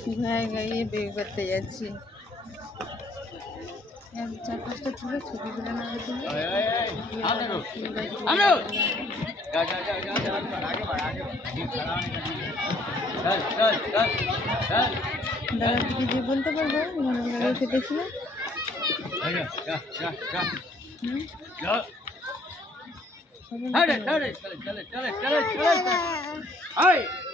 ঘুরে গাইয়ে বিয়ে করতে যাচ্ছি। এক চার পাঁচটা তুলে ছবিগুলো না তুলে দিকে যে বলতে পারব ঘন গাড়ি কেটেছিল হুম? হবে না তো? চার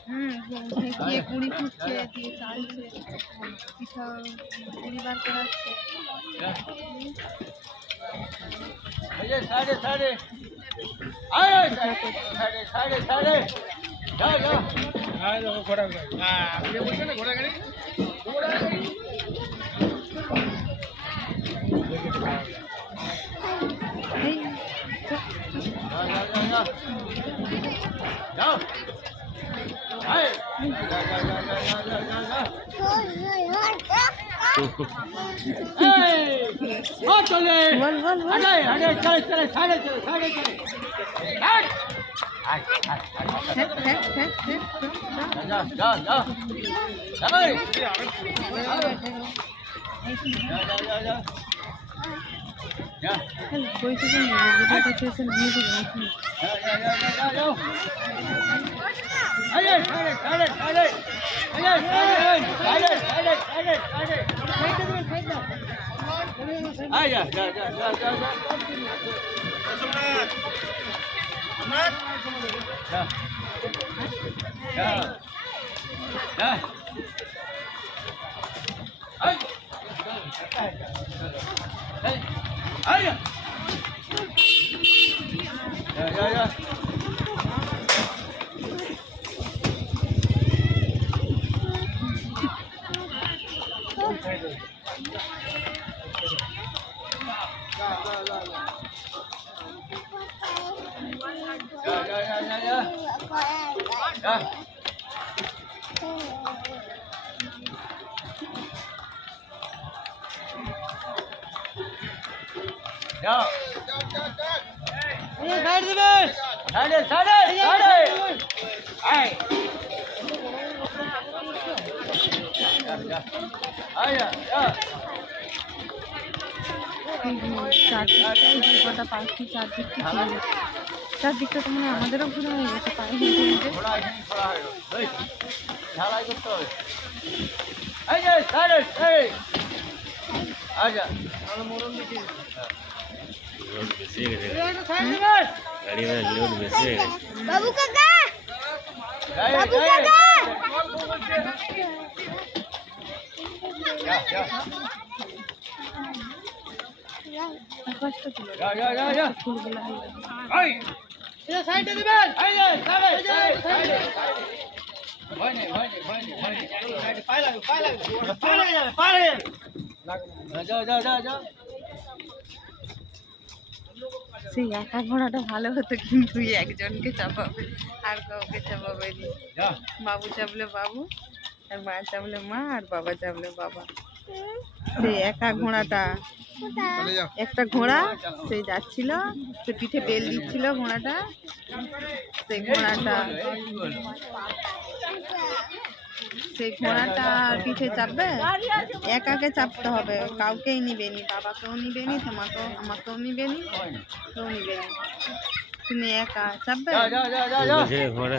এই পাঁচটা পার্ক করার জন্য হ্যাঁ গুড়ি ঘুরছে দাদা হুম দিয়ে কুড়ি ফুটছে দিয়ে চালছে পিঠা কুড়ি বার করাচ্ছে এই বল বল বল। হ্যাঁ হ্যাঁ হ্যাঁ হ্যাঁ বই থেকে Hey! Hey! Hey! তো জানি চারদিকটাই যে কটা পাখি চারদিকটা ঘুরে গেছে চারদিকটা তো মানে আমাদেরও ঘুরে হয়ে গেছে পায়ে হেঁটে হেঁটে। লোড বেশি হয়ে গেছে গাড়ি মানে লোড বেশি হয়ে গেছে বাবু কাকা বাবু কাকা আকাশটা তুলে ফুলগুলো হয়ে গেছে সেই একা ঘোড়াটা ভালো হতো কিন্তু এই একজনকে চাপাবে আর কাউকে চাপাবে না বাবু চাপলে বাবু আর মা চাপলে মা আর বাবা চাপলে বাবা সেই একা ঘোড়াটা। একটা ঘোড়া সেই যাচ্ছিল সে পিঠে বেল দিচ্ছিল ঘোড়াটা। সেই ঘোড়াটা সেই ঘোড়াটা পিঠে চাপবে? একাকে চাপতে হবে কাউকেই নিবে নি বাবাকেও নিবে নি তোমাকেও আমাকেও নিবে নি কেউ নিবে নি তুমি একা চাপবে? ঘোড়া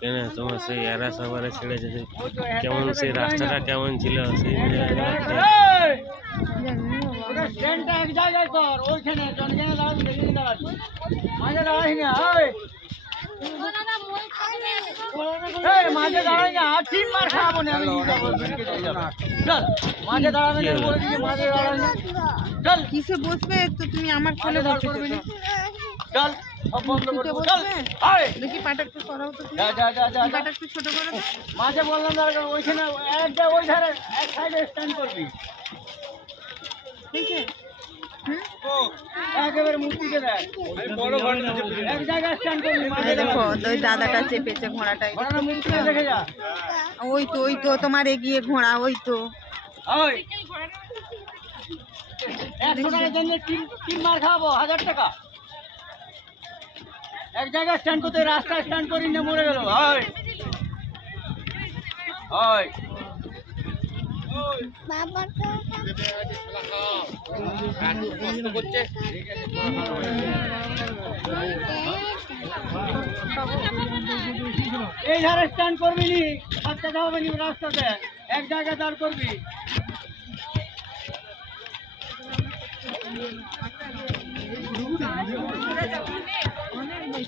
কেন তোমার সেই এরা সবারে ছেড়েছে যে কেমন সেই রাস্তাটা কেমন ছিল সেই জায়গাটা জানি না বাবা। মাঝে দাঁড়াই না ওই এই মাঝে দাঁড়াই না আর তিন মার খাব না আমি নিয়ে যাব বেরিয়ে যাব। চল মাঝে দাঁড়াবে না বলে দিচ্ছি মাঝে দাঁড়াই না চল কিসে বসবে তো তুমি আমার কোলে বসে যেত চল সব বন্ধ করে দেবো, চল বসবে? আয় দেখি পাটা একটু সরাও তো তুমি। যা যা যা যা যা। পাটা একটু ছোট করে দাও মাঝে বললাম ওইখানে একটা ওই ধারে এক সাইডে স্ট্যান্ড করবি। ঠিক আছে দেখ দাদাটা চেপেছে ঘোড়াটাই ওই তো ওই তো তোমার এগিয়ে ঘোড়া ওই তো। একশো টাকার জন্য তিন মার খাওয়াবো হাজার টাকা। এক জায়গায় স্ট্যান্ড করতে, রাস্তায় স্ট্যান্ড করি না, মরে গেল। এই ধারে স্ট্যান্ড করবি নি বাচ্চাটা হবে নি রাস্তাতে, এক জায়গায় দাঁড় করবি। রে